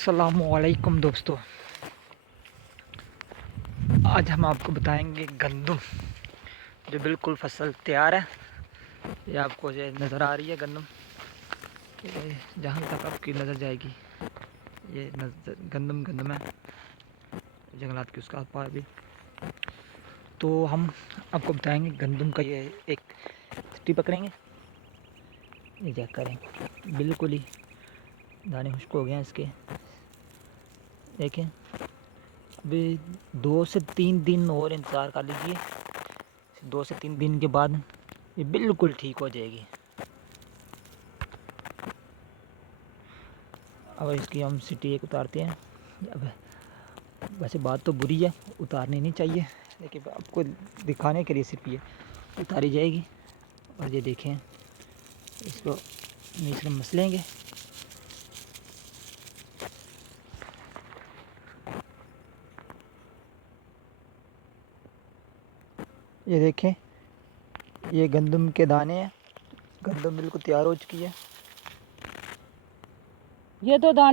अस्सलामुअलैकुम दोस्तों, आज हम आपको बताएंगे गंदम जो बिल्कुल फसल तैयार है। ये आपको जो नज़र आ रही है गंदम, ये जहाँ तक आपकी नज़र जाएगी ये गंदम है, जंगलात की उसका पार भी। तो हम आपको बताएंगे गंदम का ये एक सिट्टी पकड़ेंगे, ये चेक करें, बिल्कुल ही दाने खुश्क हो गए हैं इसके। देखें, अभी 2 से 3 दिन और इंतज़ार कर लीजिए। 2 से 3 दिन के बाद ये बिल्कुल ठीक हो जाएगी। अब इसकी हम सिटी एक उतारते हैं। अब वैसे बात तो बुरी है, उतारनी नहीं चाहिए, लेकिन आपको दिखाने के लिए सिर्फ ये उतारी जाएगी। और ये देखें, इसको मिश्रण मसलेंगे। ये देखें, ये गंदम के दाने हैं। गंदम बिल्कुल तैयार हो चुकी है। ये तो दाने